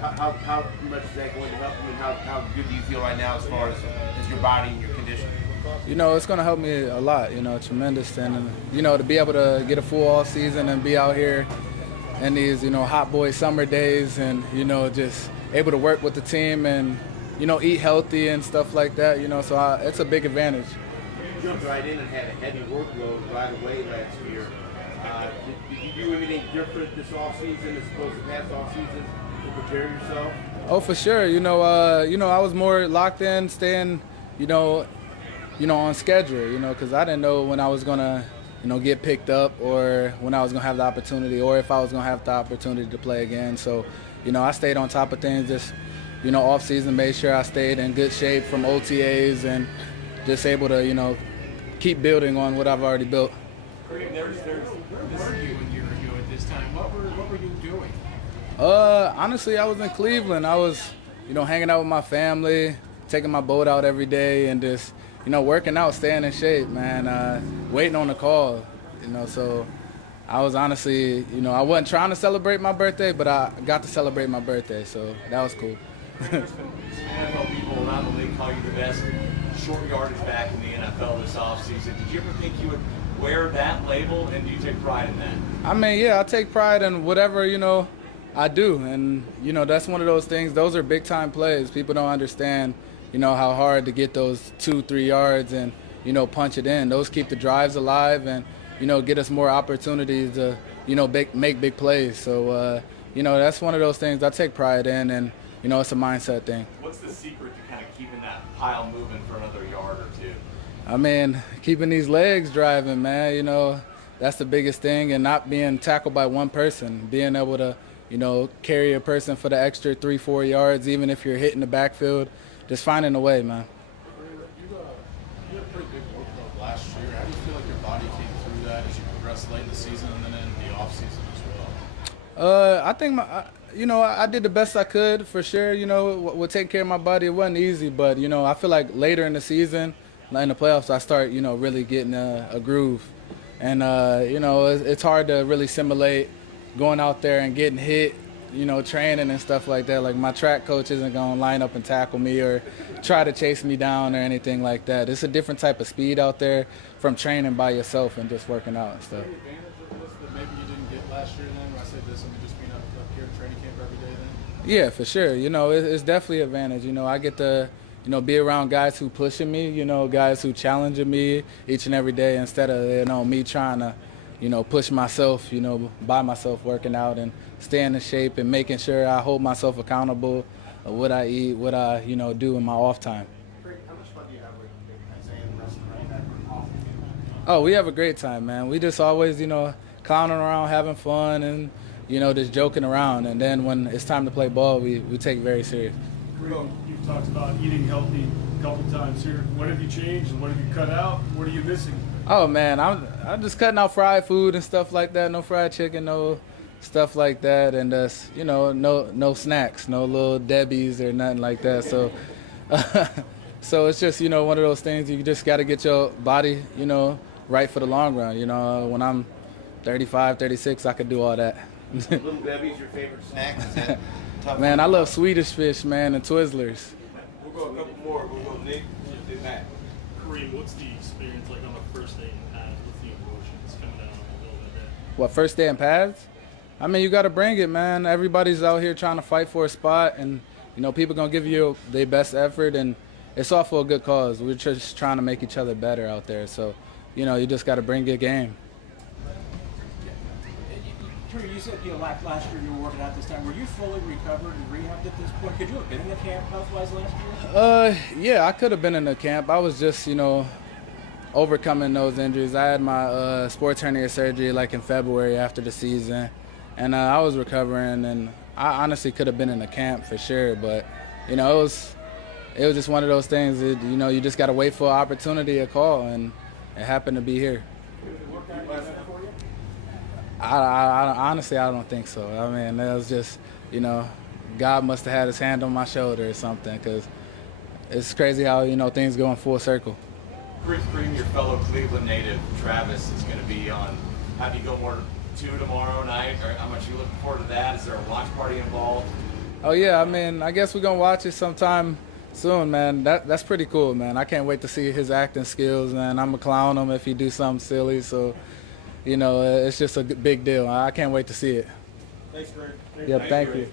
How much is that going to help you, and how good do you feel right now as far as your body and your condition? It's going to help me a lot, tremendous. And, to be able to get a full off season and be out here in these, hot boy summer days and, just able to work with the team and, eat healthy and stuff like that, so it's a big advantage. You jumped right in and had a heavy workload right away last year. Did you do anything different this offseason as opposed to past off seasons to prepare yourself? Oh, for sure. I was more locked in, staying, on schedule, because I didn't know when I was gonna, get picked up or when I was gonna have the opportunity or if I was gonna have the opportunity to play again. So, I stayed on top of things, just, off season, made sure I stayed in good shape from OTAs and just able to, keep building on what I've already built. Kareem, where were you when you were at this time? What were you doing? Honestly, I was in Cleveland. I was, hanging out with my family, taking my boat out every day and just, working out, staying in shape, man, waiting on the call, so I was honestly, I wasn't trying to celebrate my birthday, but I got to celebrate my birthday, so that was cool. NFL people around the league call you the best short yardage back in the NFL this offseason. Did you ever think you would wear that label, and do you take pride in that? I mean, yeah, I take pride in whatever, I do. And, that's one of those things. Those are big-time plays. People don't understand, how hard to get those 2-3 yards and, punch it in. Those keep the drives alive and, get us more opportunities to, make big plays. So, that's one of those things I take pride in, and, it's a mindset thing. What's the secret to kind of keeping that pile moving for another yard or two? I mean, keeping these legs driving, man, that's the biggest thing, and not being tackled by one person, being able to, carry a person for the extra 3-4 yards, even if you're hitting the backfield, just finding a way, man. You had a pretty big workload last year. How do you feel like your body came through that as you progressed late in the season and then in the offseason as well? I think, I did the best I could for sure, with taking care of my body. It wasn't easy, but, I feel like later in the season, in the playoffs, I start, really getting a groove. And, it's hard to really simulate going out there and getting hit, training and stuff like that. Like, my track coach isn't going to line up and tackle me or try to chase me down or anything like that. It's a different type of speed out there from training by yourself and just working out and stuff. Any advantage of this that maybe you didn't get last year then? When I say this, I mean just being up here at training camp every day then? Yeah, for sure. It's definitely an advantage. I get to be around guys who pushing me, guys who challenging me each and every day instead of, me trying to, push myself, by myself, working out and staying in shape and making sure I hold myself accountable of what I eat, what I, do in my off time. How much fun do you have with Isaiah and Russell running back off? Oh, we have a great time, man. We just always, clowning around, having fun and, just joking around. And then when it's time to play ball, we take it very serious. You've talked about eating healthy a couple times here. What have you changed and what have you cut out? What are you missing? Oh man, I'm just cutting out fried food and stuff like that. No fried chicken, no stuff like that, and no snacks, no little Debbie's or nothing like that. So, so it's just one of those things. You just got to get your body right for the long run. When I'm 35, 36, I could do all that. Little Debbie's your favorite snack? Is that tough? Man, I love Swedish fish, man, and Twizzlers. We'll go a couple more. We'll go Nick, then Matt. Kareem, what's the experience like on the first day in pads? What's the emotions coming down on the hill that day? What, first day in pads? I mean, you got to bring it, man. Everybody's out here trying to fight for a spot, and, people going to give you their best effort, and it's all for a good cause. We're just trying to make each other better out there. So, you just got to bring your game. Kareem, you said last year you were working out this time. Were you fully recovered and rehabbed at this point? Could you have been in the camp health-wise last year? Yeah, I could have been in the camp. I was just, overcoming those injuries. I had my sports hernia surgery like in February after the season, and I was recovering, and I honestly could have been in the camp for sure. But, it was just one of those things that, you just got to wait for an opportunity, a call, and it happened to be here. I honestly, I don't think so. I mean, it was just, God must have had his hand on my shoulder or something, because it's crazy how, things go in full circle. Kareem, your fellow Cleveland native, Travis, is going to be on Happy Gilmore 2 tomorrow night. Or how much are you looking forward to that? Is there a watch party involved? Oh yeah, I mean, I guess we're gonna watch it sometime soon, man. That's pretty cool, man. I can't wait to see his acting skills, man. I'm gonna clown him if he do something silly. So, you know, it's just a big deal. I can't wait to see it. Thanks, Greg. Yeah, thank you.